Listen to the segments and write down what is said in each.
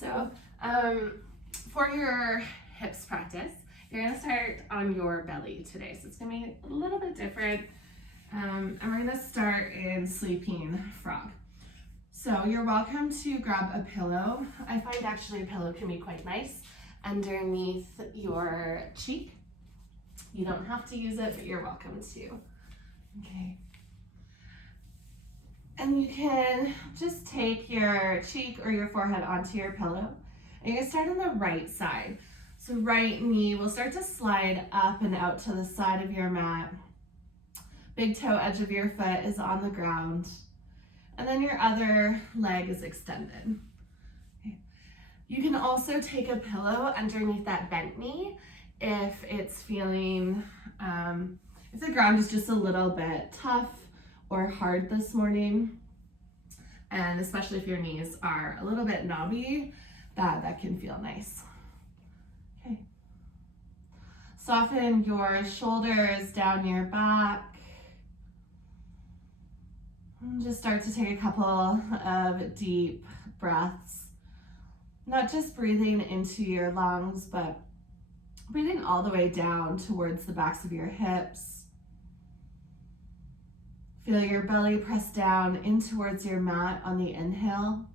So for your hips practice, you're gonna start on your belly today. So it's gonna be a little bit different. And we're gonna start in sleeping frog. So you're welcome to grab a pillow. I find actually a pillow can be quite nice underneath your cheek. You don't have to use it, but you're welcome to. Okay. And you can just take your cheek or your forehead onto your pillow. And you're gonna start on the right side. So right knee will start to slide up and out to the side of your mat. Big toe edge of your foot is on the ground. And then your other leg is extended. Okay. You can also take a pillow underneath that bent knee if it's feeling, if the ground is just a little bit tough or hard this morning, and especially if your knees are a little bit knobby, that can feel nice. Okay. Soften your shoulders down your back. And just start to take a couple of deep breaths. Not just breathing into your lungs, but breathing all the way down towards the backs of your hips. Feel your belly press down in towards your mat on the inhale.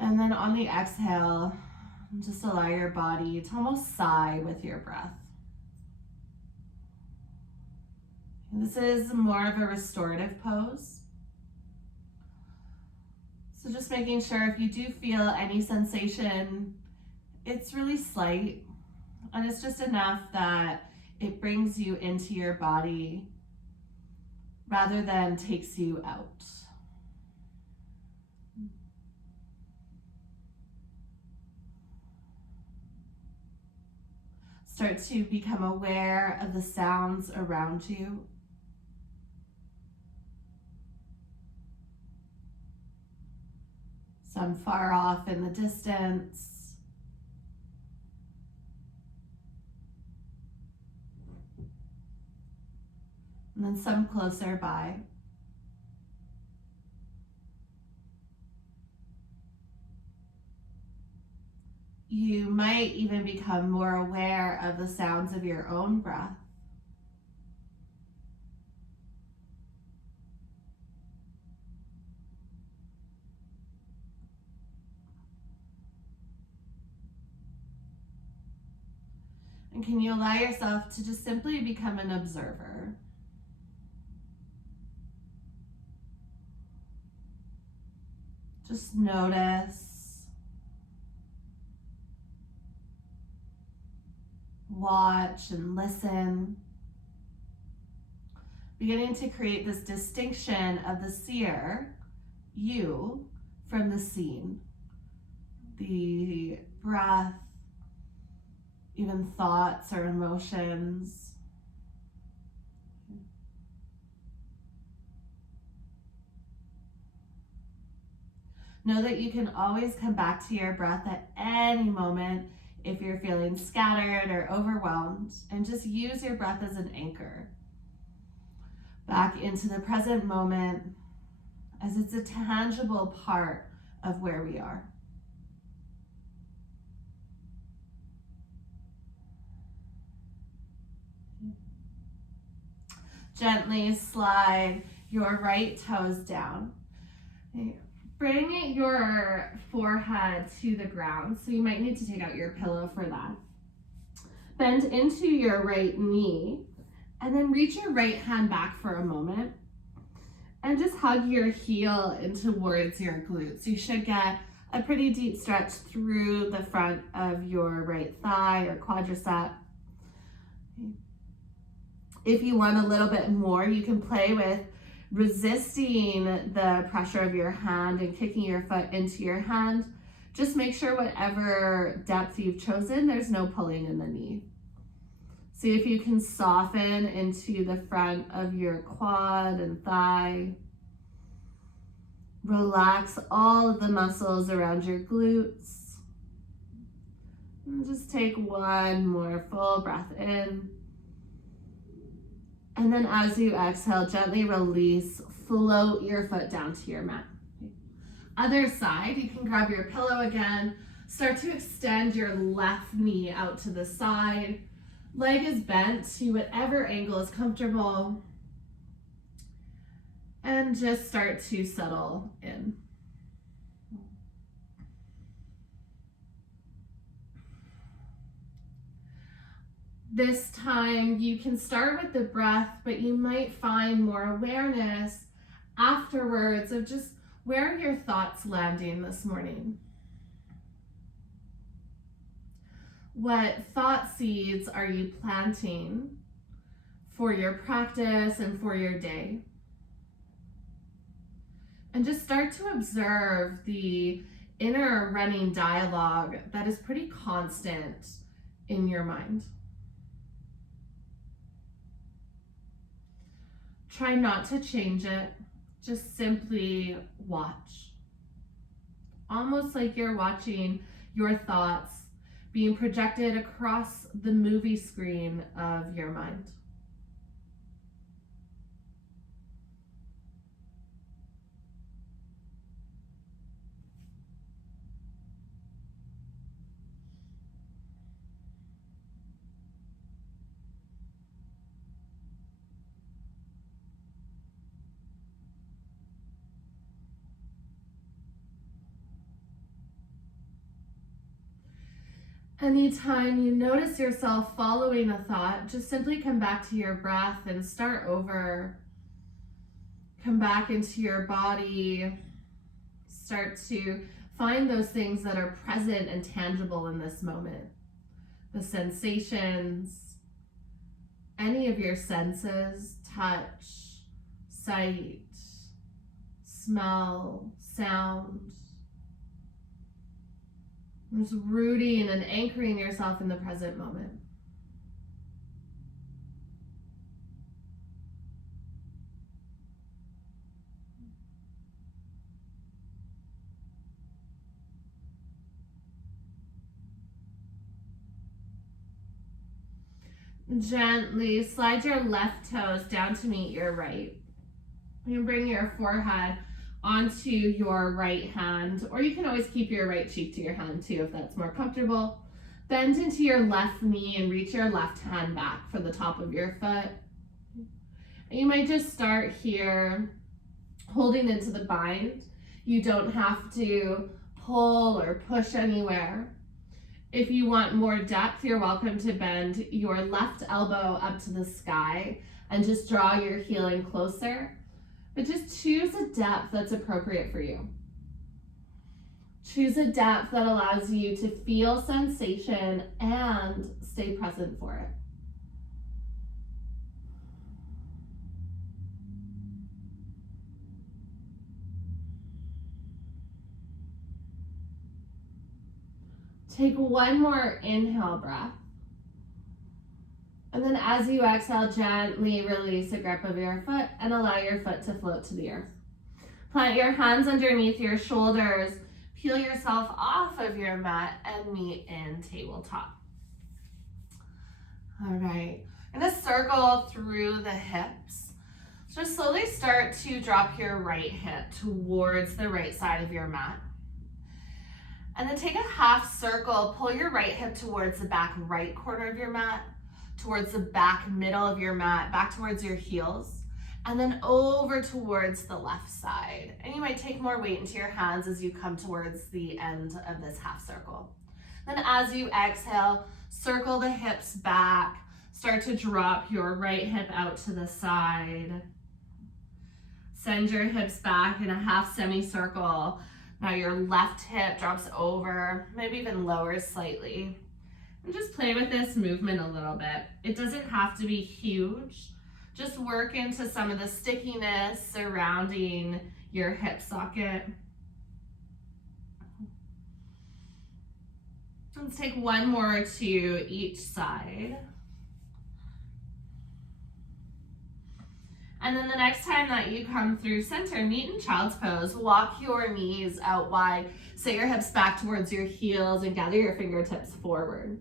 And then on the exhale, just allow your body to almost sigh with your breath. And this is more of a restorative pose. So just making sure if you do feel any sensation, it's really slight, and it's just enough that it brings you into your body rather than takes you out. Start to become aware of the sounds around you. Some far off in the distance. And then some closer by. You might even become more aware of the sounds of your own breath. And can you allow yourself to just simply become an observer? Just notice, watch and listen, beginning to create this distinction of the seer, you, from the seen. The breath, even thoughts or emotions. Know that you can always come back to your breath at any moment if you're feeling scattered or overwhelmed, and just use your breath as an anchor back into the present moment, as it's a tangible part of where we are. Gently slide your right toes down. Bring your forehead to the ground, so you might need to take out your pillow for that. Bend into your right knee, and then reach your right hand back for a moment, and just hug your heel in towards your glutes. You should get a pretty deep stretch through the front of your right thigh or quadricep. If you want a little bit more, you can play with resisting the pressure of your hand and kicking your foot into your hand. Just make sure whatever depth you've chosen, there's no pulling in the knee. See if you can soften into the front of your quad and thigh. Relax all of the muscles around your glutes. And just take one more full breath in. And then as you exhale, gently release, float your foot down to your mat. Other side, you can grab your pillow again. Start to extend your left knee out to the side. Leg is bent to whatever angle is comfortable. And just start to settle in. This time you can start with the breath, but you might find more awareness afterwards of just where are your thoughts landing this morning? What thought seeds are you planting for your practice and for your day? And just start to observe the inner running dialogue that is pretty constant in your mind. Try not to change it, just simply watch. Almost like you're watching your thoughts being projected across the movie screen of your mind. Anytime you notice yourself following a thought, just simply come back to your breath and start over. Come back into your body. Start to find those things that are present and tangible in this moment. The sensations, any of your senses, touch, sight, smell, sound. Just rooting and anchoring yourself in the present moment. Gently slide your left toes down to meet your right. You bring your forehead onto your right hand, or you can always keep your right cheek to your hand too if that's more comfortable. Bend into your left knee and reach your left hand back for the top of your foot. And you might just start here holding into the bind. You don't have to pull or push anywhere. If you want more depth, you're welcome to bend your left elbow up to the sky and just draw your heel in closer. But just choose a depth that's appropriate for you. Choose a depth that allows you to feel sensation and stay present for it. Take one more inhale breath. And then as you exhale, gently release the grip of your foot and allow your foot to float to the earth. Plant your hands underneath your shoulders. Peel yourself off of your mat and meet in tabletop. All right, I'm gonna circle through the hips. So just slowly start to drop your right hip towards the right side of your mat. And then take a half circle, pull your right hip towards the back right corner of your mat, towards the back middle of your mat, back towards your heels, and then over towards the left side. And you might take more weight into your hands as you come towards the end of this half circle. Then as you exhale, circle the hips back, start to drop your right hip out to the side. Send your hips back in a half semicircle. Now your left hip drops over, maybe even lowers slightly. And just play with this movement a little bit. It doesn't have to be huge. Just work into some of the stickiness surrounding your hip socket. Let's take one more to each side. And then the next time that you come through center, meet in child's pose. Walk your knees out wide. Set your hips back towards your heels and gather your fingertips forward.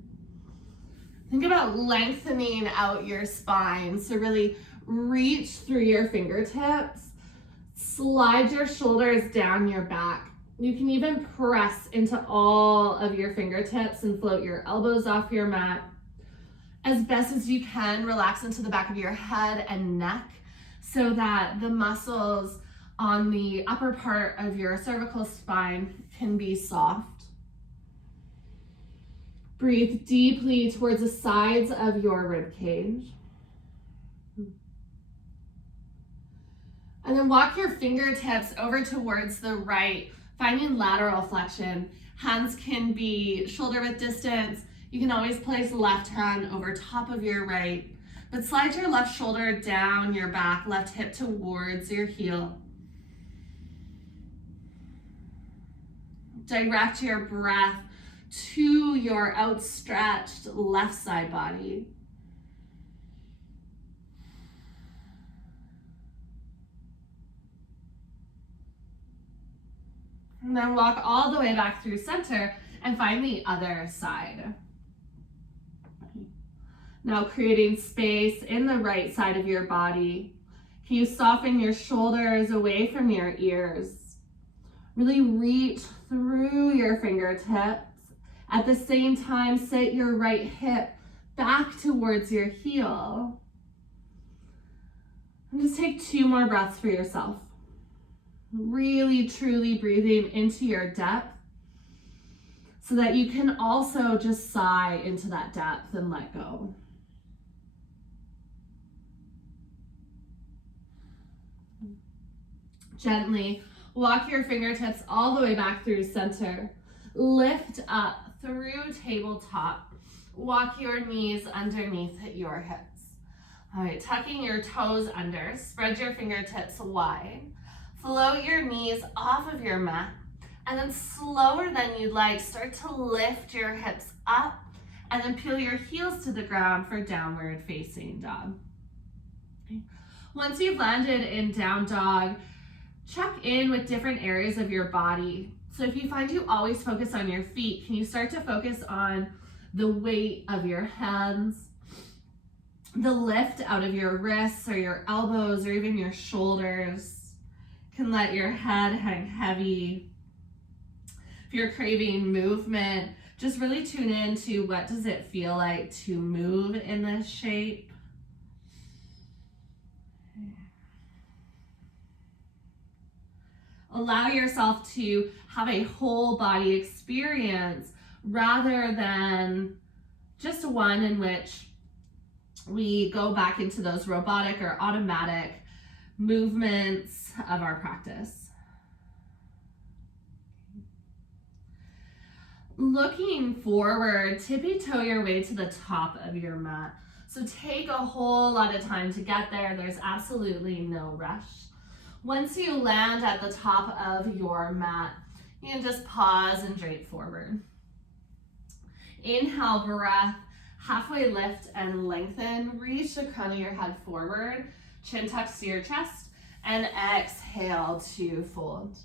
Think about lengthening out your spine. So really reach through your fingertips. Slide your shoulders down your back. You can even press into all of your fingertips and float your elbows off your mat. As best as you can, relax into the back of your head and neck so that the muscles on the upper part of your cervical spine can be soft. Breathe deeply towards the sides of your rib cage. And then walk your fingertips over towards the right, finding lateral flexion. Hands can be shoulder width distance. You can always place left hand over top of your right, but slide your left shoulder down your back, left hip towards your heel. Direct your breath to your outstretched left side body. And then walk all the way back through center and find the other side. Now creating space in the right side of your body. Can you soften your shoulders away from your ears? Really reach through your fingertips. At the same time, sit your right hip back towards your heel. And just take 2 more breaths for yourself. Really, truly breathing into your depth so that you can also just sigh into that depth and let go. Gently walk your fingertips all the way back through center. Lift up through tabletop. Walk your knees underneath your hips. All right, tucking your toes under, spread your fingertips wide. Float your knees off of your mat, and then slower than you'd like, start to lift your hips up and then peel your heels to the ground for downward facing dog. Okay. Once you've landed in down dog, check in with different areas of your body. So if you find you always focus on your feet, can you start to focus on the weight of your hands, the lift out of your wrists or your elbows or even your shoulders? Can let your head hang heavy. If you're craving movement, just really tune in to what does it feel like to move in this shape. Allow yourself to have a whole body experience rather than just one in which we go back into those robotic or automatic movements of our practice. Looking forward, tippy toe your way to the top of your mat. So take a whole lot of time to get there. There's absolutely no rush. Once you land at the top of your mat, you can just pause and drape forward. Inhale, breath, halfway lift and lengthen. Reach the crown of your head forward. Chin tucks to your chest, and exhale to fold.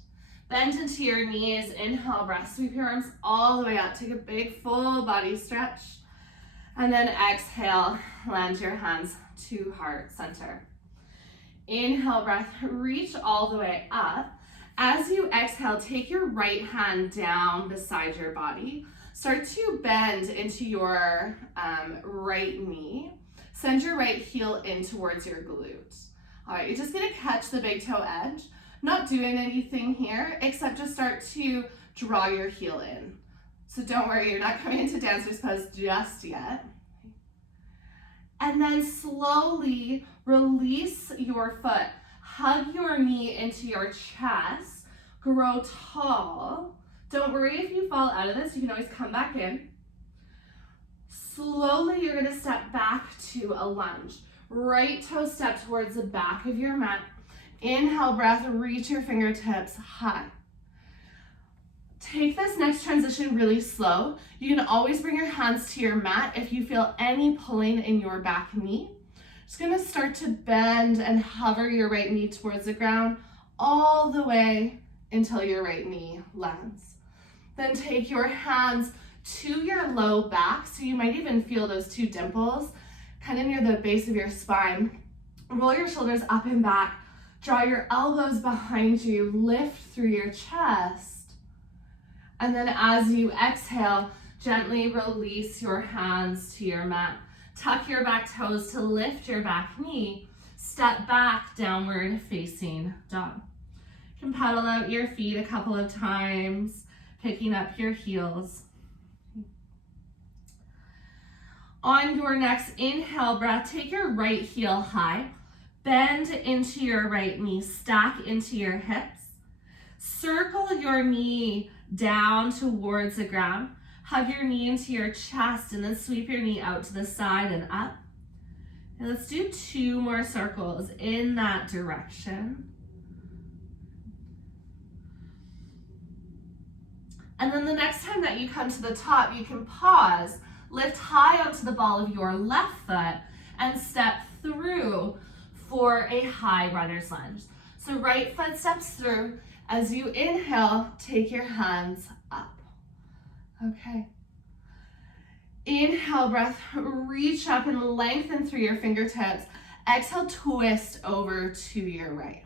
Bend into your knees, inhale, breath, sweep your arms all the way up. Take a big full body stretch, and then exhale, land your hands to heart center. Inhale, breath, reach all the way up. As you exhale, take your right hand down beside your body. Start to bend into your right knee. Send your right heel in towards your glute. All right, you're just gonna catch the big toe edge. Not doing anything here, except just start to draw your heel in. So don't worry, you're not coming into dancer's pose just yet. And then slowly release your foot. Hug your knee into your chest. Grow tall. Don't worry if you fall out of this, you can always come back in. Slowly, you're gonna step back to a lunge. Right toe step towards the back of your mat. Inhale, breath, reach your fingertips high. Take this next transition really slow. You can always bring your hands to your mat if you feel any pulling in your back knee. Just gonna start to bend and hover your right knee towards the ground all the way until your right knee lands. Then take your hands to your low back, so you might even feel those 2 dimples kind of near the base of your spine. Roll your shoulders up and back. Draw your elbows behind you. Lift through your chest. And then as you exhale, gently release your hands to your mat. Tuck your back toes to lift your back knee. Step back, downward facing dog. You can pedal out your feet a couple of times, picking up your heels. On your next inhale breath, take your right heel high, bend into your right knee, stack into your hips. Circle your knee down towards the ground. Hug your knee into your chest and then sweep your knee out to the side and up. And let's do 2 more circles in that direction. And then the next time that you come to the top, you can pause, lift high onto the ball of your left foot, and step through for a high runner's lunge. So right foot steps through. As you inhale, take your hands up. Okay. Inhale breath, reach up and lengthen through your fingertips. Exhale, twist over to your right.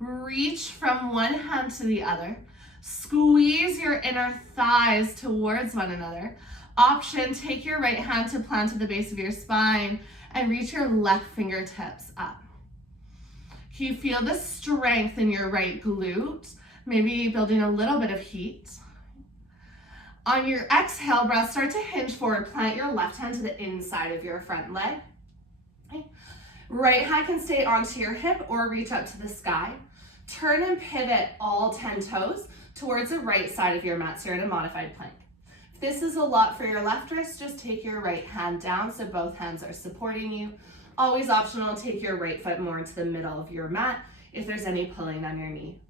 Reach from one hand to the other. Squeeze your inner thighs towards one another. Option, take your right hand to plant at the base of your spine and reach your left fingertips up. Can you feel the strength in your right glute? Maybe building a little bit of heat. On your exhale breath, start to hinge forward. Plant your left hand to the inside of your front leg. Okay. Right hand can stay onto your hip or reach up to the sky. Turn and pivot all 10 toes towards the right side of your mat, so you're in a modified plank. If this is a lot for your left wrist, just take your right hand down so both hands are supporting you. Always optional, take your right foot more into the middle of your mat if there's any pulling on your knee.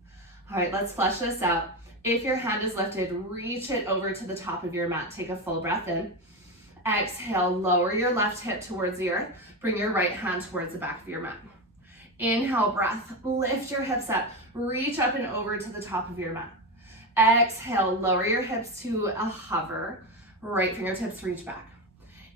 All right, let's flesh this out. If your hand is lifted, reach it over to the top of your mat. Take a full breath in. Exhale, lower your left hip towards the earth. Bring your right hand towards the back of your mat. Inhale, breath, lift your hips up. Reach up and over to the top of your mat. Exhale, lower your hips to a hover. Right fingertips reach back.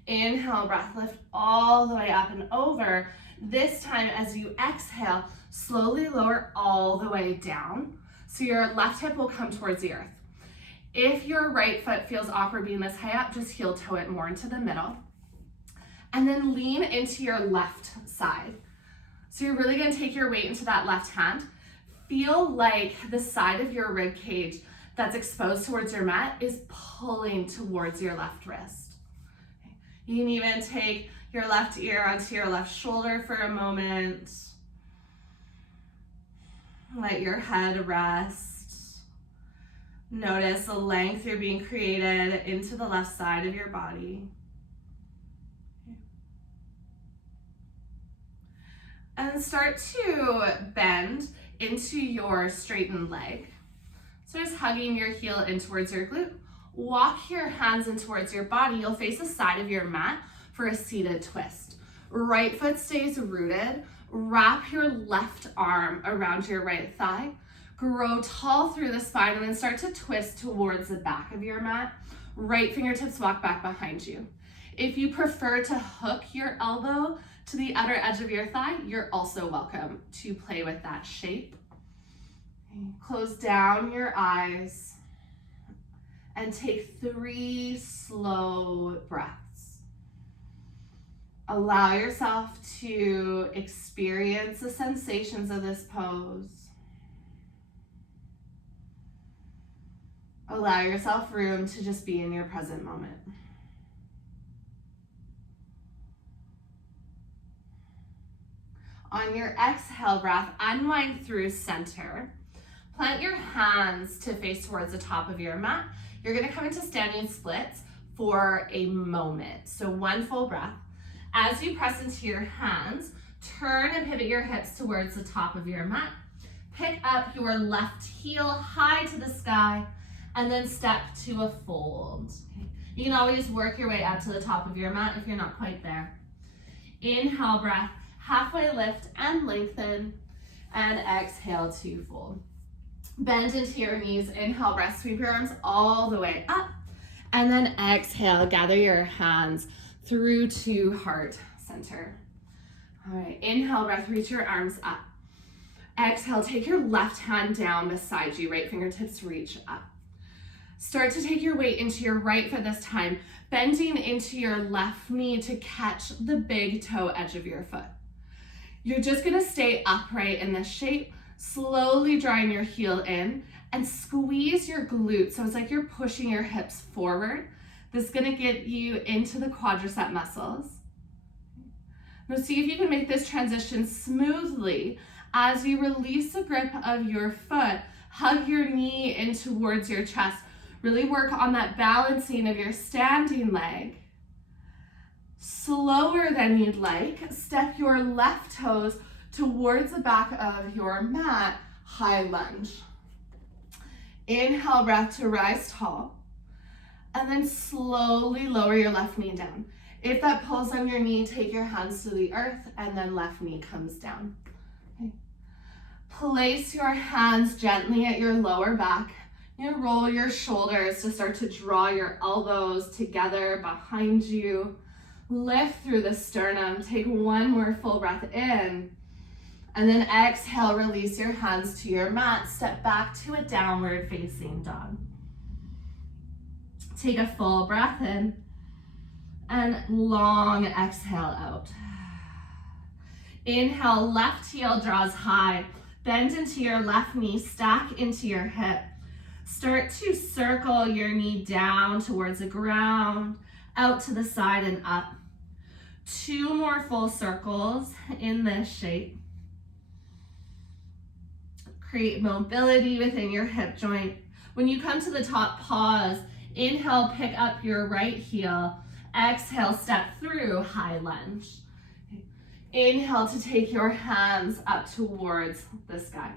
Inhale, breath, lift all the way up and over. This time, as you exhale, slowly lower all the way down. So your left hip will come towards the earth. If your right foot feels awkward being this high up, just heel toe it more into the middle. And then lean into your left side. So you're really gonna take your weight into that left hand. Feel like the side of your rib cage that's exposed towards your mat is pulling towards your left wrist. You can even take your left ear onto your left shoulder for a moment. Let your head rest. Notice the length you're being created into the left side of your body. And start to bend into your straightened leg. So just hugging your heel in towards your glute. Walk your hands in towards your body. You'll face the side of your mat for a seated twist. Right foot stays rooted. Wrap your left arm around your right thigh. Grow tall through the spine and then start to twist towards the back of your mat. Right fingertips walk back behind you. If you prefer to hook your elbow to the outer edge of your thigh, you're also welcome to play with that shape. Close down your eyes and take 3 slow breaths. Allow yourself to experience the sensations of this pose. Allow yourself room to just be in your present moment. On your exhale breath, unwind through center. Plant your hands to face towards the top of your mat. You're gonna come into standing splits for a moment. So 1 full breath. As you press into your hands, turn and pivot your hips towards the top of your mat. Pick up your left heel high to the sky and then step to a fold. Okay. You can always work your way up to the top of your mat if you're not quite there. Inhale breath, halfway lift and lengthen, and exhale to fold. Bend into your knees, inhale breath, sweep your arms all the way up, and then exhale, gather your hands through to heart center. All right, inhale breath, reach your arms up. Exhale, take your left hand down beside you, right fingertips reach up. Start to take your weight into your right foot this time, bending into your left knee to catch the big toe edge of your foot. You're just gonna stay upright in this shape, slowly drawing your heel in and squeeze your glutes. So it's like you're pushing your hips forward. This is gonna get you into the quadricep muscles. Now see if you can make this transition smoothly as you release the grip of your foot, hug your knee in towards your chest. Really work on that balancing of your standing leg. Slower than you'd like, step your left toes towards the back of your mat, high lunge. Inhale, breath to rise tall, and then slowly lower your left knee down. If that pulls on your knee, take your hands to the earth, and then left knee comes down. Okay. Place your hands gently at your lower back. You roll your shoulders to start to draw your elbows together behind you. Lift through the sternum. Take one more full breath in. And then exhale, release your hands to your mat. Step back to a downward facing dog. Take a full breath in and long exhale out. Inhale, left heel draws high. Bend into your left knee, stack into your hip. Start to circle your knee down towards the ground, out to the side and up. 2 more full circles in this shape. Create mobility within your hip joint. When you come to the top, pause. Inhale, pick up your right heel. Exhale, step through high lunge. Inhale to take your hands up towards the sky.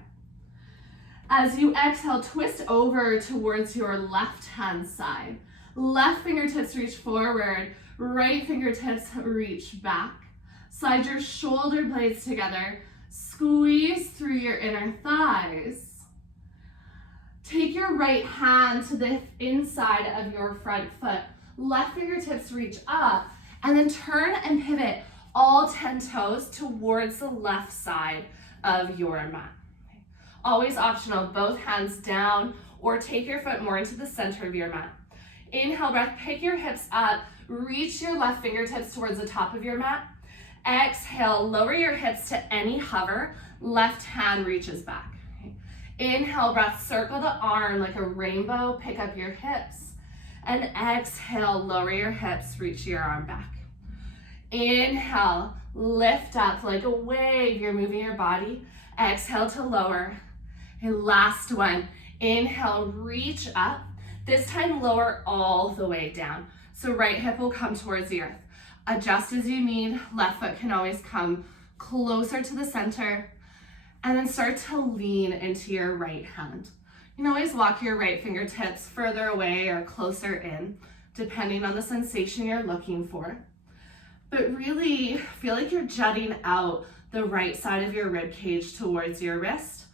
As you exhale, twist over towards your left-hand side. Left fingertips reach forward, right fingertips reach back. Slide your shoulder blades together. Squeeze through your inner thighs. Take your right hand to the inside of your front foot. Left fingertips reach up, and then turn and pivot all 10 toes towards the left side of your mat. Always optional, both hands down, or take your foot more into the center of your mat. Inhale, breath, pick your hips up, reach your left fingertips towards the top of your mat. Exhale, lower your hips to any hover, left hand reaches back. Inhale, breath, circle the arm like a rainbow, pick up your hips. And exhale, lower your hips, reach your arm back. Inhale, lift up like a wave, you're moving your body. Exhale to lower. And last one, inhale, reach up. This time lower all the way down. So right hip will come towards the earth. Adjust as you need. Left foot can always come closer to the center. And then start to lean into your right hand. You can always walk your right fingertips further away or closer in, depending on the sensation you're looking for. But really feel like you're jutting out the right side of your rib cage towards your wrist.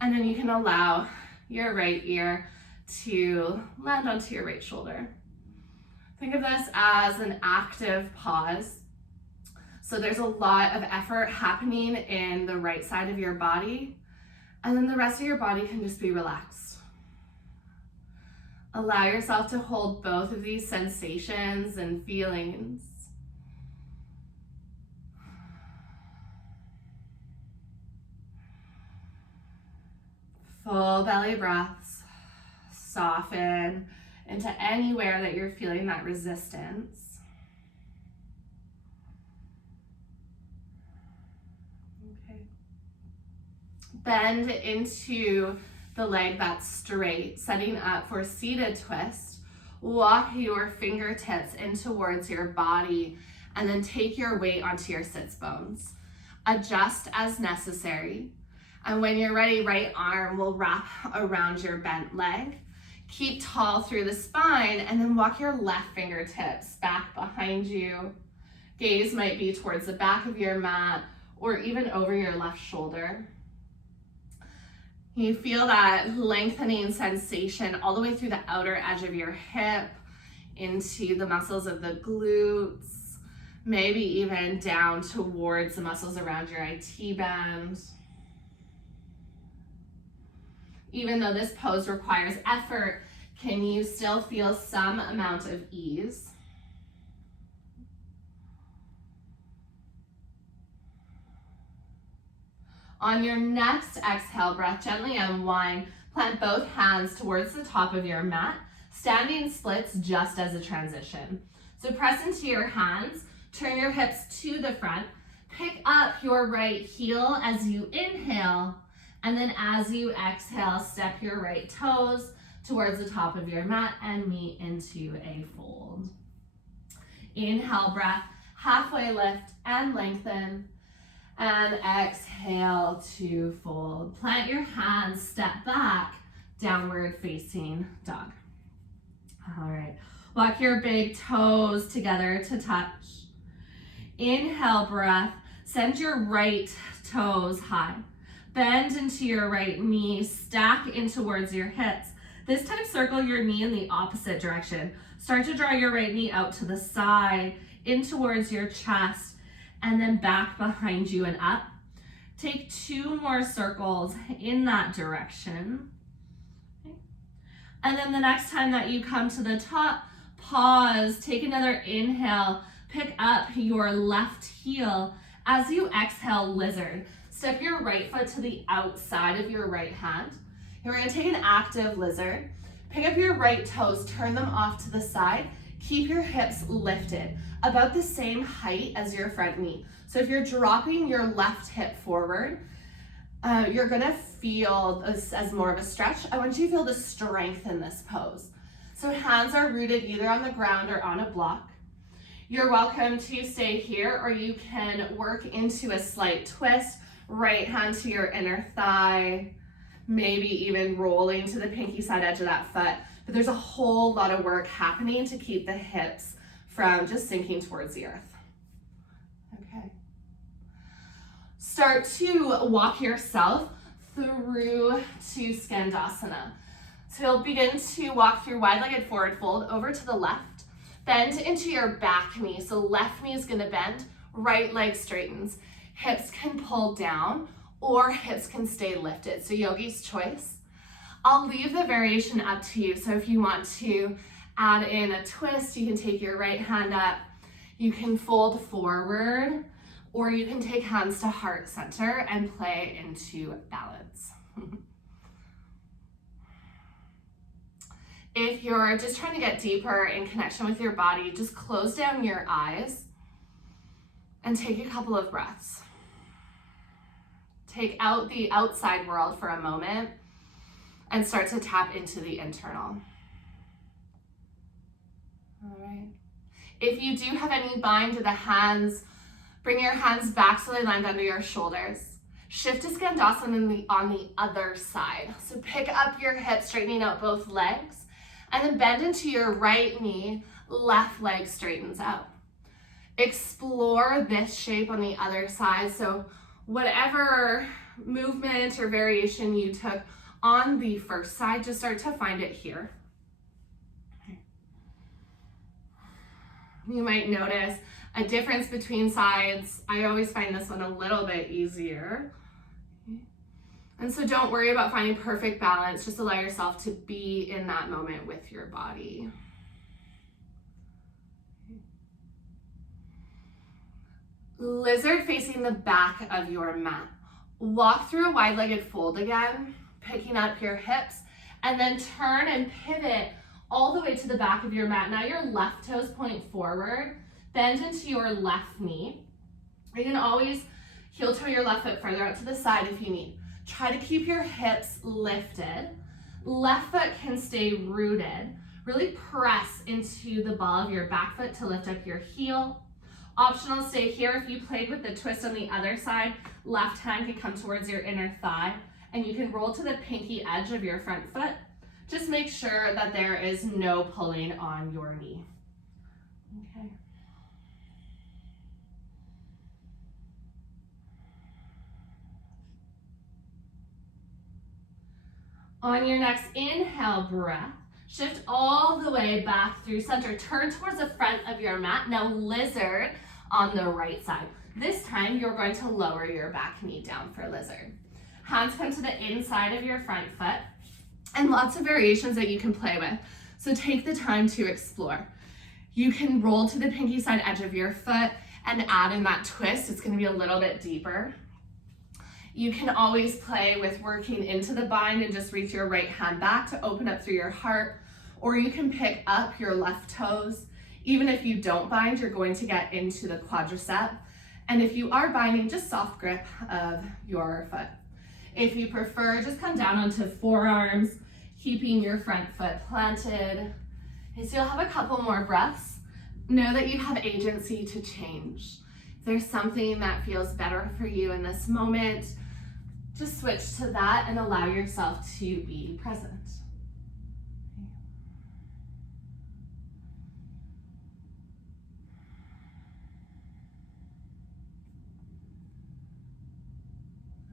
And then you can allow your right ear to land onto your right shoulder. Think of this as an active pause. So there's a lot of effort happening in the right side of your body, and then the rest of your body can just be relaxed. Allow yourself to hold both of these sensations and feelings. Full belly breaths. Soften into anywhere that you're feeling that resistance. Okay. Bend into the leg that's straight, setting up for seated twist. Walk your fingertips in towards your body and then take your weight onto your sits bones. Adjust as necessary. And when you're ready, right arm will wrap around your bent leg. Keep tall through the spine and then walk your left fingertips back behind you. Gaze might be towards the back of your mat or even over your left shoulder. You feel that lengthening sensation all the way through the outer edge of your hip, into the muscles of the glutes, maybe even down towards the muscles around your IT band. Even though this pose requires effort, Can you still feel some amount of ease? On your next exhale breath, gently unwind. Plant both hands towards the top of your mat. Standing splits just as a transition. So press into your hands, turn your hips to the front, pick up your right heel as you inhale, and then as you exhale, step your right toes towards the top of your mat and meet into a fold. Inhale breath, halfway lift and lengthen, and exhale to fold. Plant your hands, step back, downward facing dog. All right, walk your big toes together to touch. Inhale breath, send your right toes high. Bend into your right knee, stack in towards your hips. This time circle your knee in the opposite direction. Start to draw your right knee out to the side, in towards your chest, and then back behind you and up. Take 2 more circles in that direction. Okay. And then the next time that you come to the top, pause, take another inhale, pick up your left heel. As you exhale, lizard. Step your right foot to the outside of your right hand. And we're gonna take an active lizard. Pick up your right toes, turn them off to the side. Keep your hips lifted, about the same height as your front knee. So if you're dropping your left hip forward, you're gonna feel this as more of a stretch. I want you to feel the strength in this pose. So hands are rooted either on the ground or on a block. You're welcome to stay here, or you can work into a slight twist, right hand to your inner thigh, maybe even rolling to the pinky side edge of that foot. But there's a whole lot of work happening to keep the hips from just sinking towards the earth. Okay. Start to walk yourself through to Skandasana. So you'll begin to walk through wide-legged forward fold over to the left. Bend into your back knee. So left knee is gonna bend, right leg straightens. Hips can pull down or hips can stay lifted. So yogi's choice. I'll leave the variation up to you. So if you want to add in a twist, you can take your right hand up, you can fold forward, or you can take hands to heart center and play into balance. If you're just trying to get deeper in connection with your body, just close down your eyes and take a couple of breaths. Take out the outside world for a moment and start to tap into the internal. All right. If you do have any bind to the hands, bring your hands back so they land under your shoulders. Shift to Skandasana on the other side. So pick up your hips, straightening out both legs, and then bend into your right knee, left leg straightens out. Explore this shape on the other side. So whatever movement or variation you took on the first side, just start to find it here. You might notice a difference between sides. I always find this one a little bit easier. And so don't worry about finding perfect balance. Just allow yourself to be in that moment with your body. Lizard facing the back of your mat. Walk through a wide-legged fold again, picking up your hips, and then turn and pivot all the way to the back of your mat. Now your left toes point forward, bend into your left knee. You can always heel toe your left foot further out to the side if you need. Try to keep your hips lifted. Left foot can stay rooted. Really press into the ball of your back foot to lift up your heel. Optional, stay here. If you played with the twist on the other side, left hand can come towards your inner thigh, and you can roll to the pinky edge of your front foot. Just make sure that there is no pulling on your knee. Okay. On your next inhale breath, shift all the way back through center. Turn towards the front of your mat. Now lizard on the right side. This time you're going to lower your back knee down for lizard. Hands come to the inside of your front foot. and lots of variations that you can play with. So take the time to explore. You can roll to the pinky side edge of your foot and add in that twist. It's going to be a little bit deeper. You can always play with working into the bind and just reach your right hand back to open up through your heart, or you can pick up your left toes. Even if you don't bind, you're going to get into the quadricep. And if you are binding, just soft grip of your foot. If you prefer, just come down onto forearms, keeping your front foot planted. So you'll have a couple more breaths. Know that you have agency to change. If there's something that feels better for you in this moment, just switch to that and allow yourself to be present.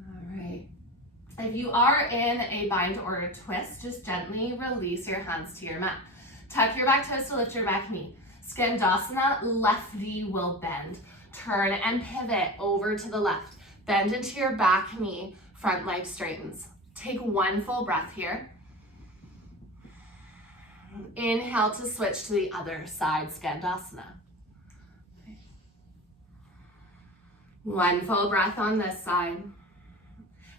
All right. If you are in a bind or a twist, just gently release your hands to your mat. Tuck your back toes to lift your back knee. Skandasana, left knee will bend. Turn and pivot over to the left. Bend into your back knee, front leg straightens. Take one full breath here. Inhale to switch to the other side, Skandasana. One full breath on this side.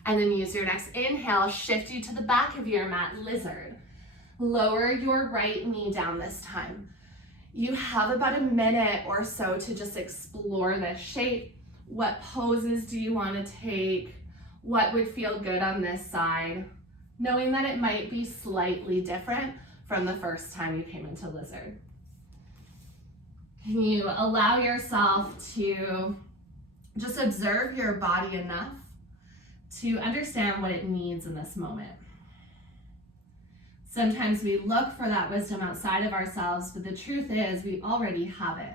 And then use your next inhale, shift you to the back of your mat, lizard. Lower your right knee down this time. You have about a minute or so to just explore this shape. What poses do you want to take? What would feel good on this side? Knowing that it might be slightly different from the first time you came into lizard. Can you allow yourself to just observe your body enough to understand what it needs in this moment? Sometimes we look for that wisdom outside of ourselves, but the truth is we already have it.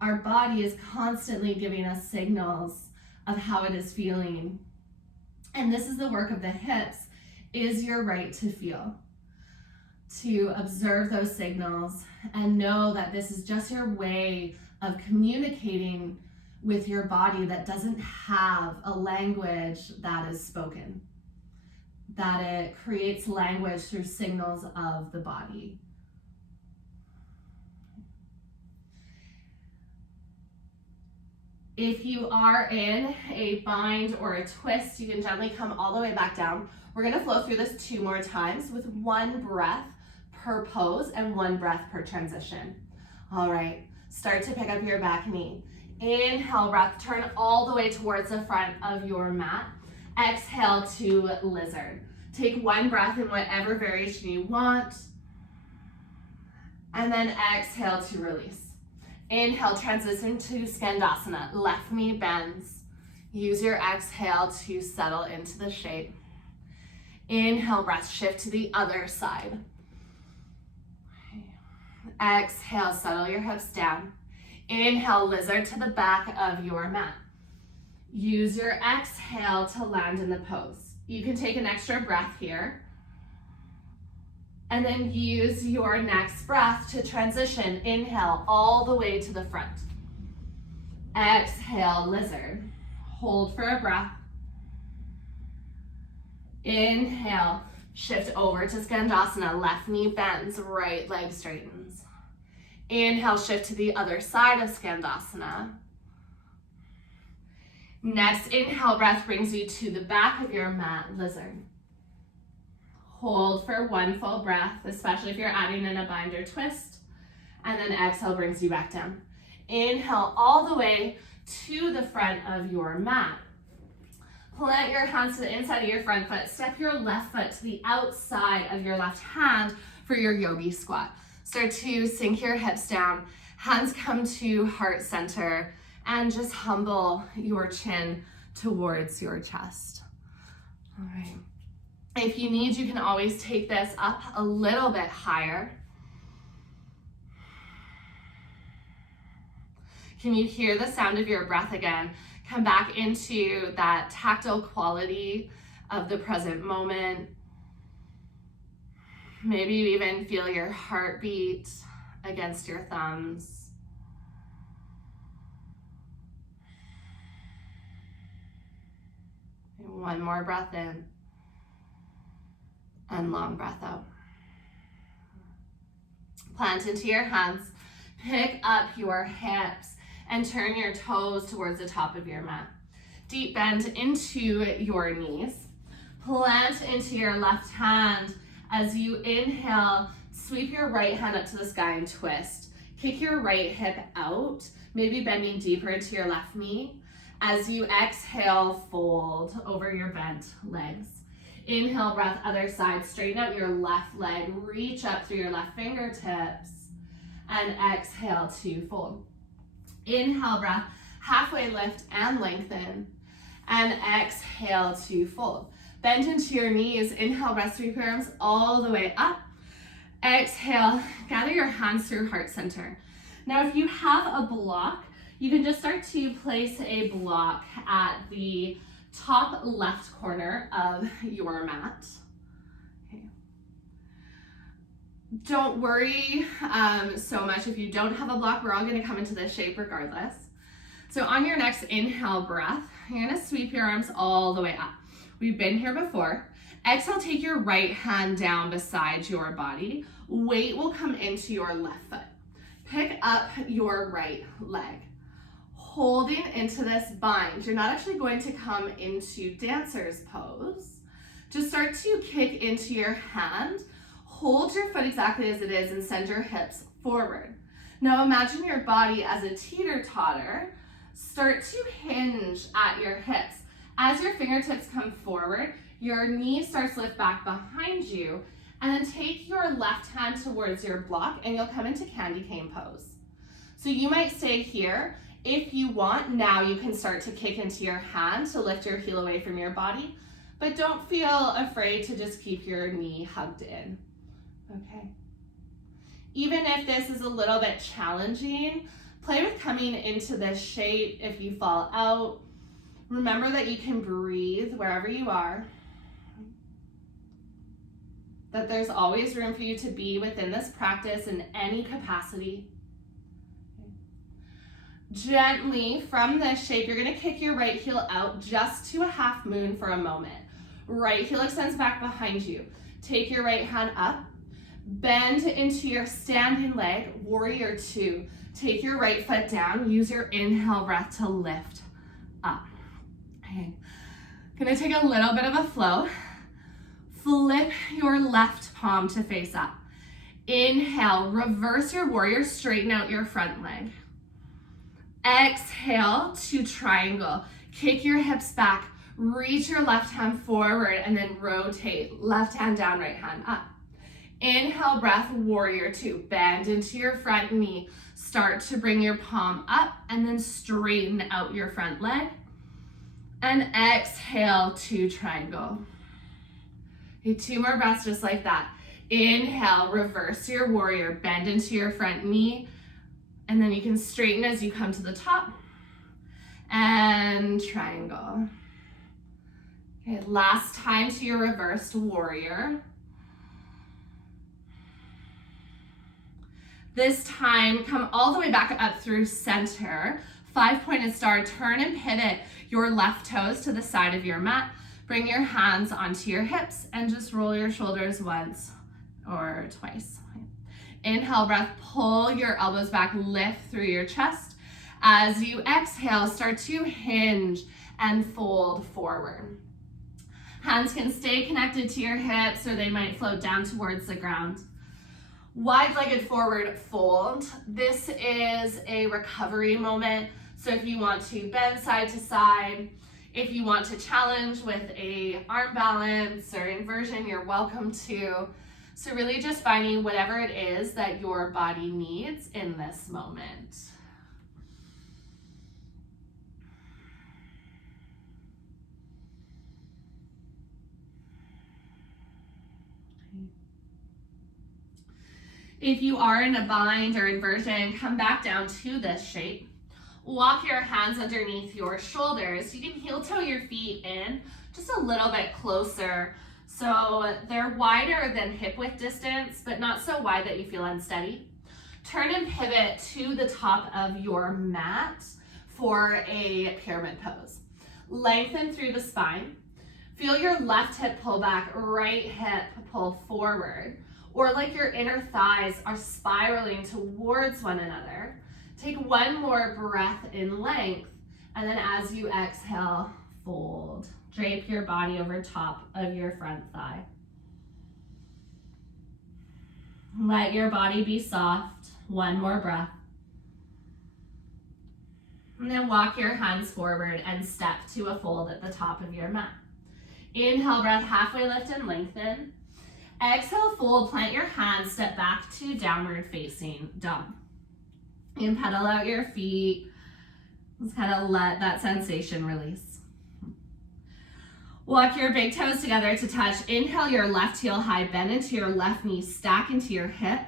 Our body is constantly giving us signals of how it is feeling. And this is the work of the hips, is your right to feel. To observe those signals and know that this is just your way of communicating with your body that doesn't have a language that is spoken. That it creates language through signals of the body. If you are in a bind or a twist, you can gently come all the way back down. We're gonna flow through this 2 more times with 1 breath per pose and 1 breath per transition. All right, start to pick up your back knee. Inhale, breath, turn all the way towards the front of your mat. Exhale to lizard. Take 1 breath in whatever variation you want. And then exhale to release. Inhale, transition to Skandasana. Left knee bends. Use your exhale to settle into the shape. Inhale, breath, shift to the other side. Exhale, settle your hips down. Inhale, lizard to the back of your mat. Use your exhale to land in the pose. You can take an extra breath here. And then use your next breath to transition. Inhale all the way to the front. Exhale, lizard. Hold for a breath. Inhale, shift over to Skandasana. Left knee bends, right leg straightens. Inhale, shift to the other side of Skandasana. Next inhale breath brings you to the back of your mat, lizard. Hold for 1 full breath, especially if you're adding in a bind or twist. And then exhale brings you back down. Inhale all the way to the front of your mat. Plant your hands to the inside of your front foot. Step your left foot to the outside of your left hand for your yogi squat. Start to sink your hips down. Hands come to heart center and just humble your chin towards your chest. All right. If you need, you can always take this up a little bit higher. Can you hear the sound of your breath again? Come back into that tactile quality of the present moment. Maybe you even feel your heartbeat against your thumbs. And 1 more breath in. and long breath out. Plant into your hands, pick up your hips, and turn your toes towards the top of your mat. Deep bend into your knees. Plant into your left hand. As you inhale, sweep your right hand up to the sky and twist. Kick your right hip out, maybe bending deeper into your left knee. As you exhale, fold over your bent legs. Inhale, breath, other side. Straighten out your left leg. Reach up through your left fingertips. And exhale to fold. Inhale, breath, halfway lift and lengthen. And exhale to fold. Bend into your knees. Inhale, breath, sweep your arms all the way up. Exhale, gather your hands through heart center. Now, if you have a block, you can just start to place a block at the top left corner of your mat. Okay. Don't worry so much if you don't have a block. We're all going to come into this shape regardless. So on your next inhale breath, you're going to sweep your arms all the way up. We've been here before. Exhale, take your right hand down beside your body. Weight will come into your left foot. Pick up your right leg. Holding into this bind, you're not actually going to come into dancer's pose. Just start to kick into your hand. Hold your foot exactly as it is and send your hips forward. Now imagine your body as a teeter-totter. Start to hinge at your hips. As your fingertips come forward, your knee starts to lift back behind you, and then take your left hand towards your block and you'll come into candy cane pose. So you might stay here. If you want, now you can start to kick into your hand to lift your heel away from your body, but don't feel afraid to just keep your knee hugged in, okay? Even if this is a little bit challenging, play with coming into this shape. If you fall out, remember that you can breathe wherever you are, that there's always room for you to be within this practice in any capacity. Gently, from this shape, you're gonna kick your right heel out just to a half moon for a moment. Right heel extends back behind you. Take your right hand up, bend into your standing leg, warrior two. Take your right foot down, use your inhale breath to lift up. Okay. Gonna take a little bit of a flow. Flip your left palm to face up. Inhale, reverse your warrior, straighten out your front leg. Exhale to triangle. Kick your hips back, reach your left hand forward, and then rotate. Left hand down, right hand up. Inhale, breath, warrior two. Bend into your front knee. Start to bring your palm up and then straighten out your front leg. And exhale to triangle. Okay, 2 more breaths just like that. Inhale, reverse your warrior, bend into your front knee, and then you can straighten as you come to the top, and triangle. Okay, last time to your reversed warrior. This time, come all the way back up through center, 5-pointed star, turn and pivot your left toes to the side of your mat. Bring your hands onto your hips and just roll your shoulders once or twice. Inhale, breath, pull your elbows back, lift through your chest. As you exhale, start to hinge and fold forward. Hands can stay connected to your hips or they might float down towards the ground. Wide-legged forward fold. This is a recovery moment. So if you want to bend side to side, if you want to challenge with a arm balance or inversion, you're welcome to. So really just finding whatever it is that your body needs in this moment. If you are in a bind or inversion, come back down to this shape. Walk your hands underneath your shoulders. You can heel toe your feet in just a little bit closer. So they're wider than hip width distance, but not so wide that you feel unsteady. Turn and pivot to the top of your mat for a pyramid pose. Lengthen through the spine. Feel your left hip pull back, right hip pull forward, or like your inner thighs are spiraling towards one another. Take one more breath in length, and then as you exhale, fold. Drape your body over top of your front thigh. Let your body be soft. One more breath. And then walk your hands forward and step to a fold at the top of your mat. Inhale, breath, halfway lift and lengthen. Exhale, fold, plant your hands, step back to downward facing dog. And pedal out your feet. Just kind of let that sensation release. Walk your big toes together to touch. Inhale, your left heel high, bend into your left knee, stack into your hip.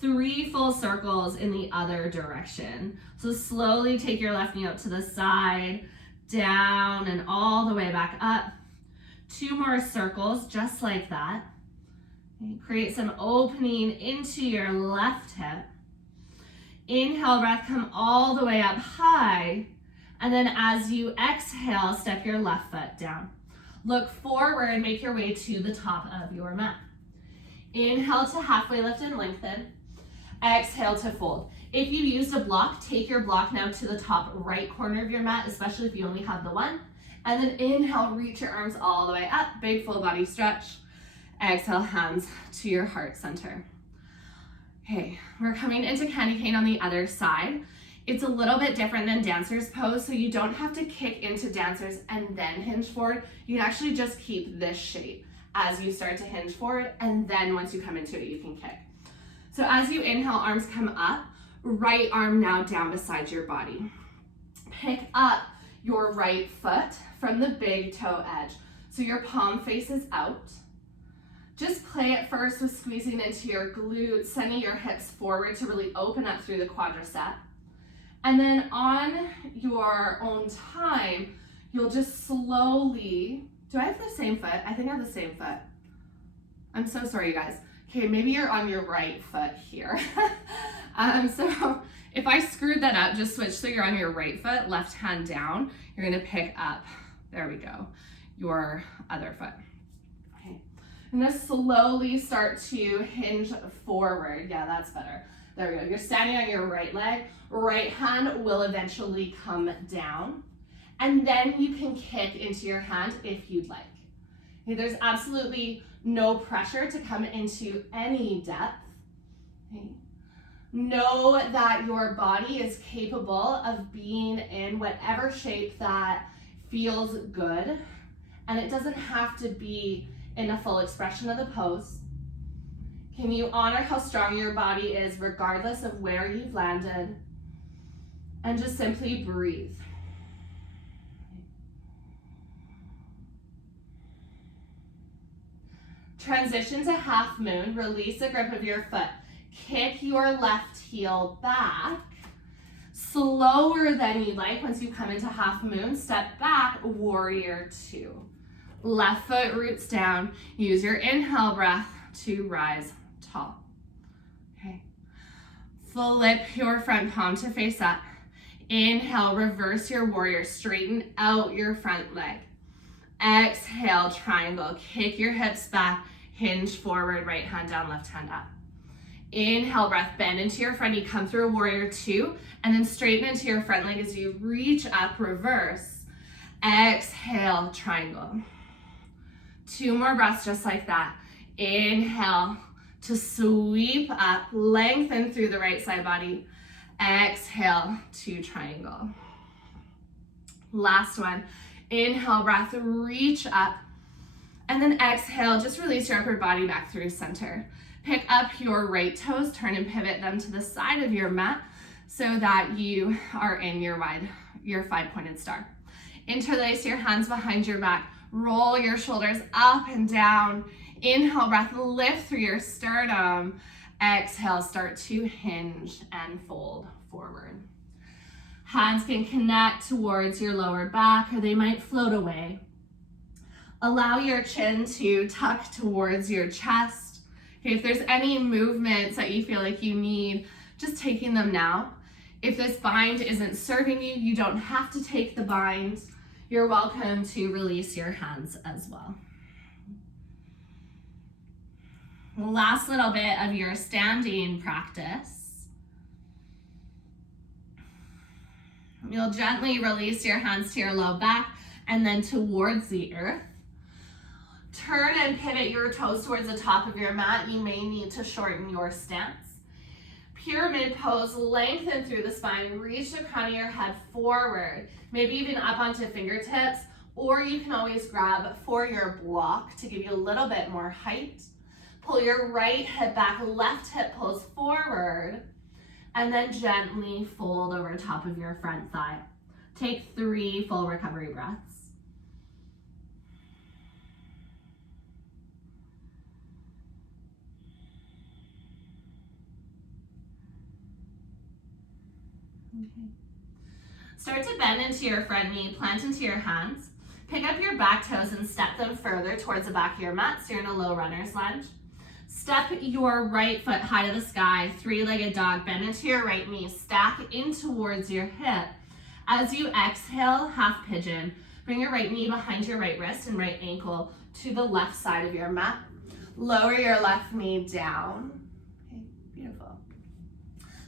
3 full circles in the other direction. So slowly take your left knee up to the side, down and all the way back up. 2 more circles, just like that. Okay, create some opening into your left hip. Inhale, breath, come all the way up high. And then as you exhale, step your left foot down. Look forward, make your way to the top of your mat. Inhale to halfway lift and lengthen. Exhale to fold. If you used a block, take your block now to the top right corner of your mat, especially if you only have the one. And then inhale, reach your arms all the way up, big full body stretch. Exhale, hands to your heart center. Okay, we're coming into candy cane on the other side. It's a little bit different than dancer's pose, so you don't have to kick into dancer's and then hinge forward. You can actually just keep this shape as you start to hinge forward, and then once you come into it, you can kick. So as you inhale, arms come up, right arm now down beside your body. Pick up your right foot from the big toe edge. So your palm faces out. Just play it first with squeezing into your glutes, sending your hips forward to really open up through the quadricep. And then on your own time, you'll just slowly, do I have the same foot? I think I have the same foot. I'm so sorry, you guys. Okay, maybe you're on your right foot here. So if I screwed that up, just switch so you're on your right foot, left hand down. You're gonna pick up, there we go, your other foot. Okay, I'm gonna slowly start to hinge forward. Yeah, that's better. There we go. You're standing on your right leg. Right hand will eventually come down. And then you can kick into your hand if you'd like. Okay, there's absolutely no pressure to come into any depth. Okay. Know that your body is capable of being in whatever shape that feels good. And it doesn't have to be in a full expression of the pose. Can you honor how strong your body is regardless of where you've landed? And just simply breathe. Transition to half moon, release the grip of your foot. Kick your left heel back, slower than you'd like. Once you come into half moon, step back, warrior 2. Left foot roots down, use your inhale breath to rise tall. Okay. Flip your front palm to face up. Inhale, reverse your warrior, straighten out your front leg. Exhale, triangle, kick your hips back, hinge forward, right hand down, left hand up. Inhale, breath, bend into your front knee, come through a warrior 2, and then straighten into your front leg as you reach up, reverse. Exhale, triangle. 2 more breaths just like that. Inhale to sweep up, lengthen through the right side body. Exhale to triangle. Last one. Inhale, breath, reach up. And then exhale, just release your upper body back through center. Pick up your right toes, turn and pivot them to the side of your mat so that you are in your 5-pointed star. Interlace your hands behind your back. Roll your shoulders up and down. Inhale, breath, lift through your sternum. Exhale, start to hinge and fold forward. Hands can connect towards your lower back or they might float away. Allow your chin to tuck towards your chest. Okay, if there's any movements that you feel like you need, just taking them now. If this bind isn't serving you, you don't have to take the bind. you're welcome to release your hands as well. Last little bit of your standing practice. You'll gently release your hands to your low back and then towards the earth. Turn and pivot your toes towards the top of your mat. You may need to shorten your stance. Pyramid pose, lengthen through the spine, reach the crown of your head forward, maybe even up onto fingertips, or you can always grab for your block to give you a little bit more height. Pull your right hip back, left hip pulls forward, and then gently fold over top of your front thigh. Take 3 full recovery breaths. Okay. Start to bend into your front knee, plant into your hands. Pick up your back toes and step them further towards the back of your mat, so you're in a low runner's lunge. Step your right foot high to the sky, 3-legged dog, bend into your right knee, stack in towards your hip. As you exhale, half pigeon. Bring your right knee behind your right wrist and right ankle to the left side of your mat. Lower your left knee down. Okay, beautiful.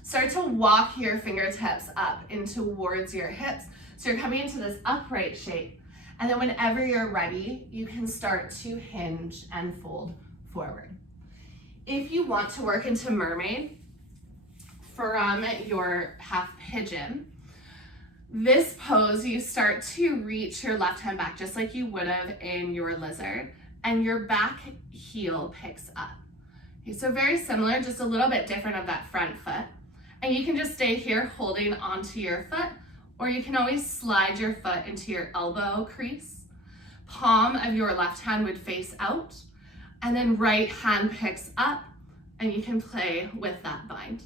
Start to walk your fingertips up in towards your hips. So you're coming into this upright shape. And then whenever you're ready, you can start to hinge and fold forward. If you want to work into mermaid from your half pigeon, this pose, you start to reach your left hand back just like you would have in your lizard, and your back heel picks up. Okay, so very similar, just a little bit different of that front foot. And you can just stay here holding onto your foot, or you can always slide your foot into your elbow crease. Palm of your left hand would face out, and then right hand picks up, and you can play with that bind.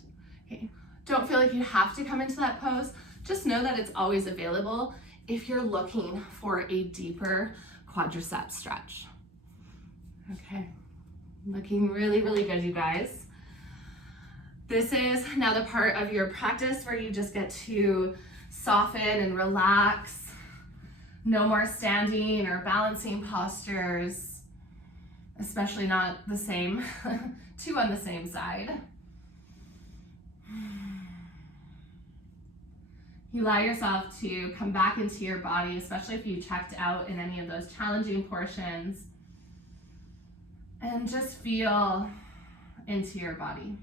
Okay. Don't feel like you have to come into that pose. Just know that it's always available if you're looking for a deeper quadricep stretch. Okay, looking really, really good, you guys. This is now the part of your practice where you just get to soften and relax. No more standing or balancing postures, especially not the same, 2 on the same side. You allow yourself to come back into your body, especially if you checked out in any of those challenging portions, and just feel into your body.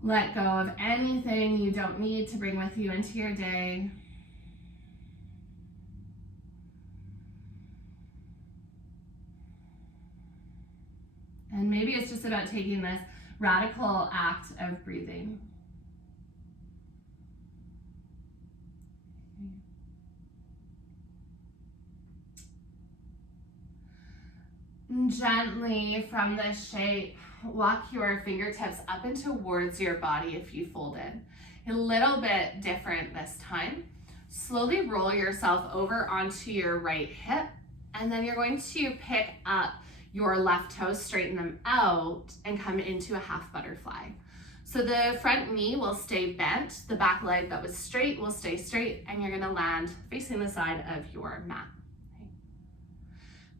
Let go of anything you don't need to bring with you into your day. And maybe it's just about taking this radical act of breathing. Gently from this shape, walk your fingertips up and towards your body if you folded. A little bit different this time. Slowly roll yourself over onto your right hip, and then you're going to pick up your left toes, straighten them out, and come into a half butterfly. So the front knee will stay bent, the back leg that was straight will stay straight, and you're gonna land facing the side of your mat. Okay.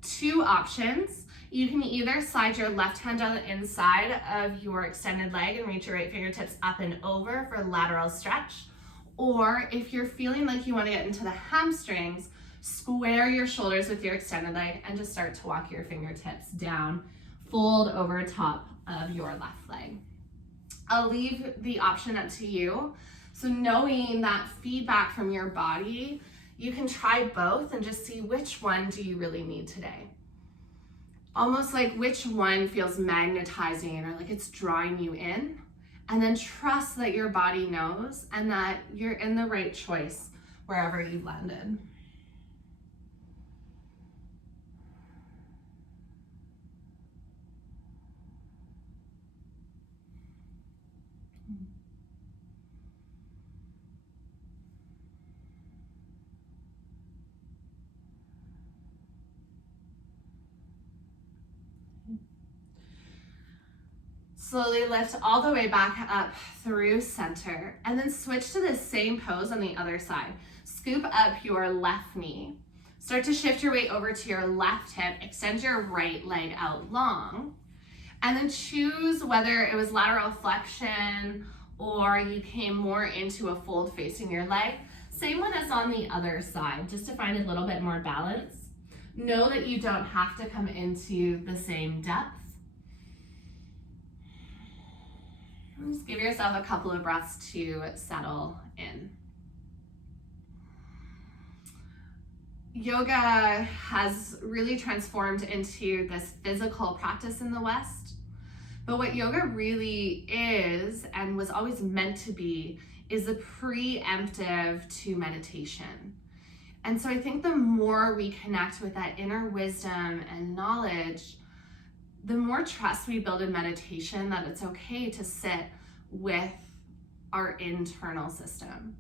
2 options. You can either slide your left hand down the inside of your extended leg and reach your right fingertips up and over for lateral stretch. Or if you're feeling like you want to get into the hamstrings, square your shoulders with your extended leg and just start to walk your fingertips down, fold over top of your left leg. I'll leave the option up to you. So knowing that feedback from your body, you can try both and just see which one do you really need today. Almost like which one feels magnetizing or like it's drawing you in, and then trust that your body knows and that you're in the right choice wherever you've landed. Slowly lift all the way back up through center, and then switch to the same pose on the other side. Scoop up your left knee. Start to shift your weight over to your left hip. Extend your right leg out long. And then choose whether it was lateral flexion or you came more into a fold facing your leg. Same one as on the other side, just to find a little bit more balance. Know that you don't have to come into the same depth. Just give yourself a couple of breaths to settle in. Yoga has really transformed into this physical practice in the West. But what yoga really is, and was always meant to be, is a preemptive to meditation. And so I think the more we connect with that inner wisdom and knowledge, the more trust we build in meditation that it's okay to sit with our internal system.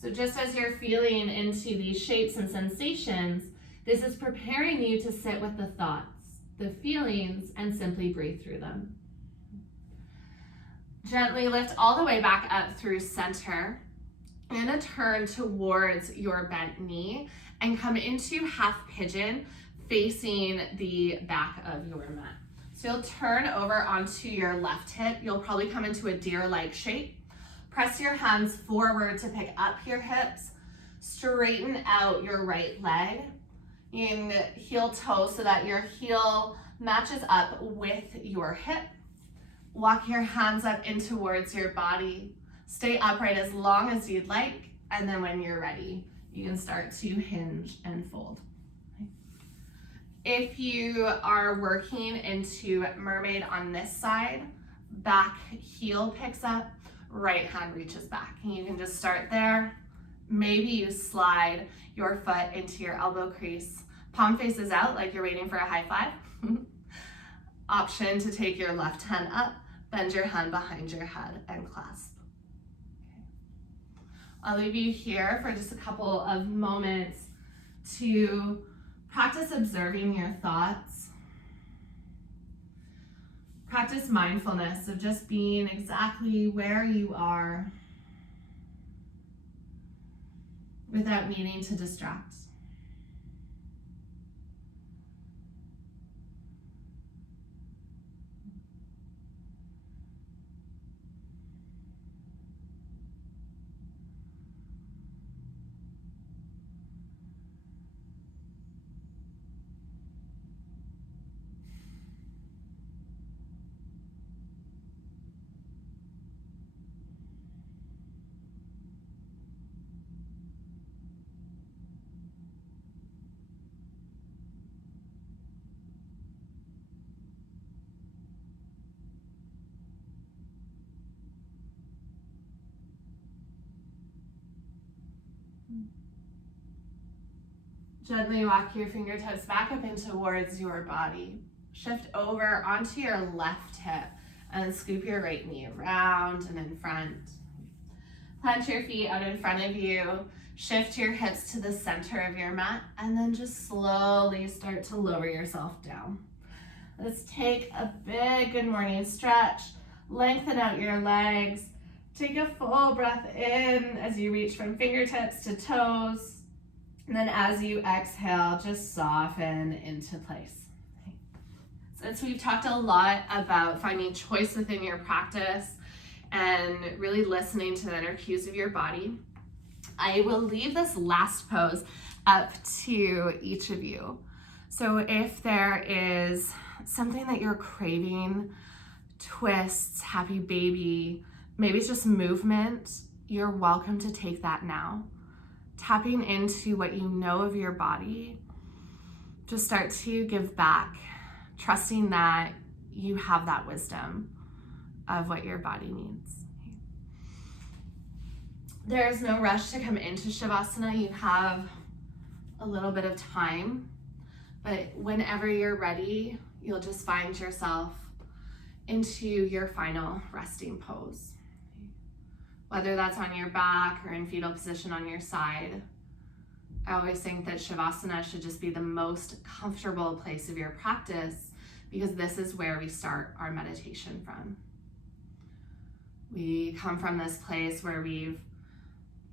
So just as you're feeling into these shapes and sensations, this is preparing you to sit with the thoughts, the feelings, and simply breathe through them. Gently lift all the way back up through center and a turn towards your bent knee and come into half pigeon facing the back of your mat. So you'll turn over onto your left hip. You'll probably come into a deer-like shape. Press your hands forward to pick up your hips. Straighten out your right leg in heel toe so that your heel matches up with your hip. Walk your hands up in towards your body. Stay upright as long as you'd like, and then when you're ready, you can start to hinge and fold. If you are working into mermaid on this side, back heel picks up, right hand reaches back. And you can just start there. Maybe you slide your foot into your elbow crease. Palm faces out like you're waiting for a high five. Option to take your left hand up, bend your hand behind your head and clasp. I'll leave you here for just a couple of moments to practice observing your thoughts. Practice mindfulness of just being exactly where you are without needing to distract. Gently walk your fingertips back up in towards your body. Shift over onto your left hip and scoop your right knee around and in front. Plant your feet out in front of you. Shift your hips to the center of your mat and then just slowly start to lower yourself down. Let's take a big good morning stretch. Lengthen out your legs. Take a full breath in as you reach from fingertips to toes. And then as you exhale, just soften into place. Since we've talked a lot about finding choice within your practice and really listening to the inner cues of your body, I will leave this last pose up to each of you. So if there is something that you're craving, twists, happy baby, maybe it's just movement, you're welcome to take that now. Tapping into what you know of your body, just start to give back, trusting that you have that wisdom of what your body needs. There is no rush to come into Shavasana. You have a little bit of time, but whenever you're ready, you'll just find yourself into your final resting pose. Whether that's on your back or in fetal position on your side. I always think that Shavasana should just be the most comfortable place of your practice because this is where we start our meditation from. We come from this place where we've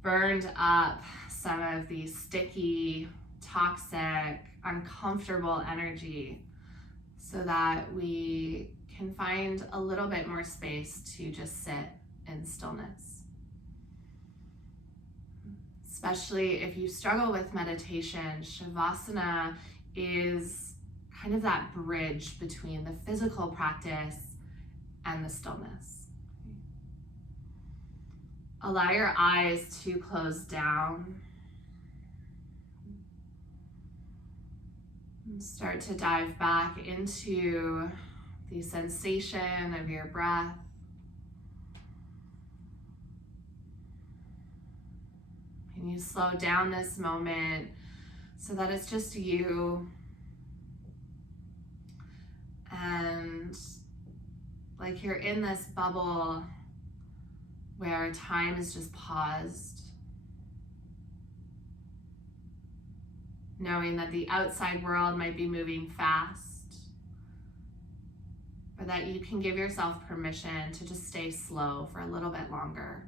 burned up some of the sticky, toxic, uncomfortable energy so that we can find a little bit more space to just sit in stillness. Especially if you struggle with meditation, Shavasana is kind of that bridge between the physical practice and the stillness. Allow your eyes to close down. And start to dive back into the sensation of your breath. And you slow down this moment so that it's just you and like you're in this bubble where time is just paused, knowing that the outside world might be moving fast, but that you can give yourself permission to just stay slow for a little bit longer.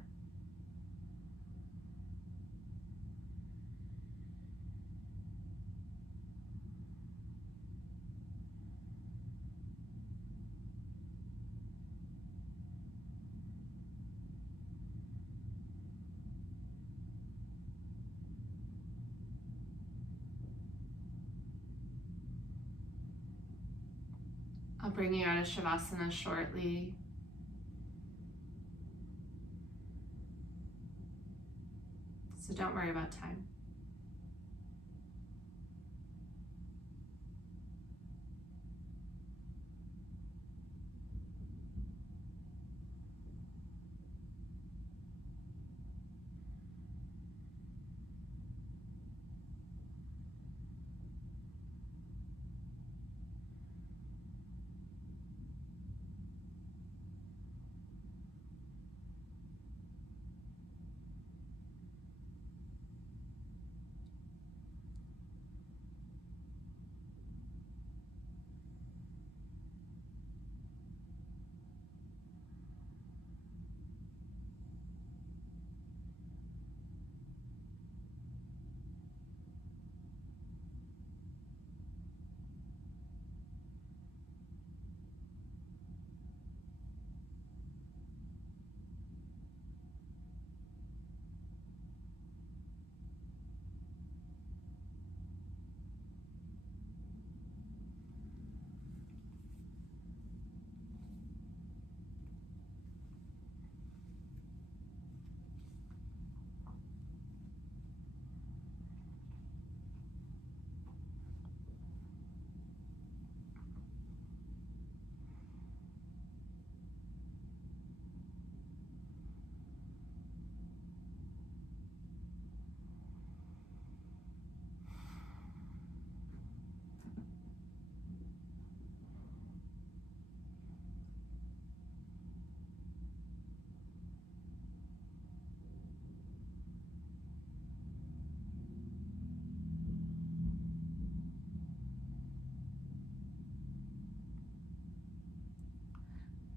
I'll bring you out of Shavasana shortly. So don't worry about time.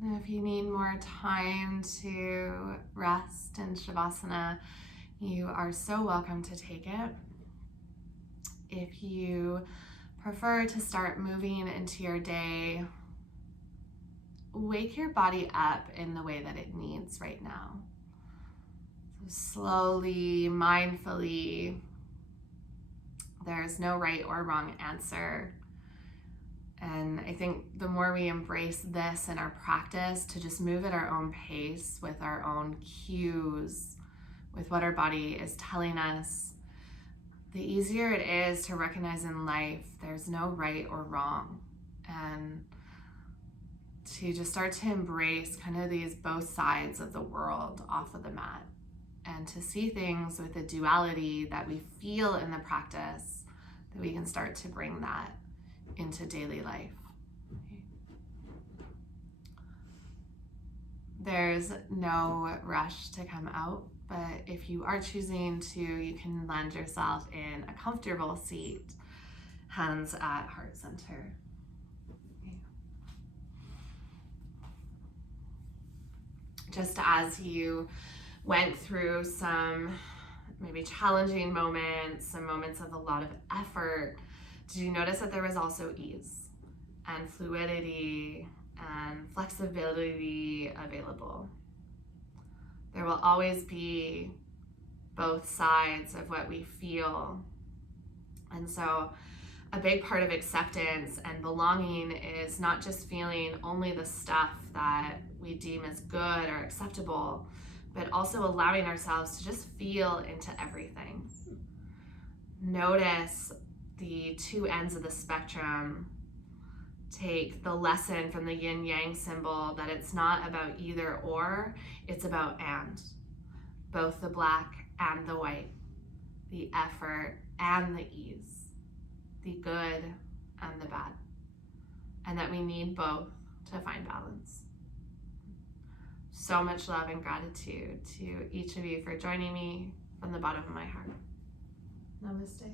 Now, if you need more time to rest in Shavasana, you are so welcome to take it. If you prefer to start moving into your day, wake your body up in the way that it needs right now. So slowly, mindfully, there's no right or wrong answer. And I think the more we embrace this in our practice to just move at our own pace with our own cues, with what our body is telling us, the easier it is to recognize in life there's no right or wrong. And to just start to embrace kind of these both sides of the world off of the mat. And to see things with the duality that we feel in the practice, that we can start to bring that into daily life. There's no rush to come out, but if you are choosing to, you can land yourself in a comfortable seat, hands at heart center. just as you went through some maybe challenging moments, some moments of a lot of effort, did you notice that there was also ease and fluidity and flexibility available? There will always be both sides of what we feel. And so a big part of acceptance and belonging is not just feeling only the stuff that we deem as good or acceptable, but also allowing ourselves to just feel into everything. Notice the two ends of the spectrum. Take the lesson from the yin yang symbol that it's not about either or, it's about and. Both the black and the white, the effort and the ease, the good and the bad, and that we need both to find balance. So much love and gratitude to each of you for joining me from the bottom of my heart. Namaste.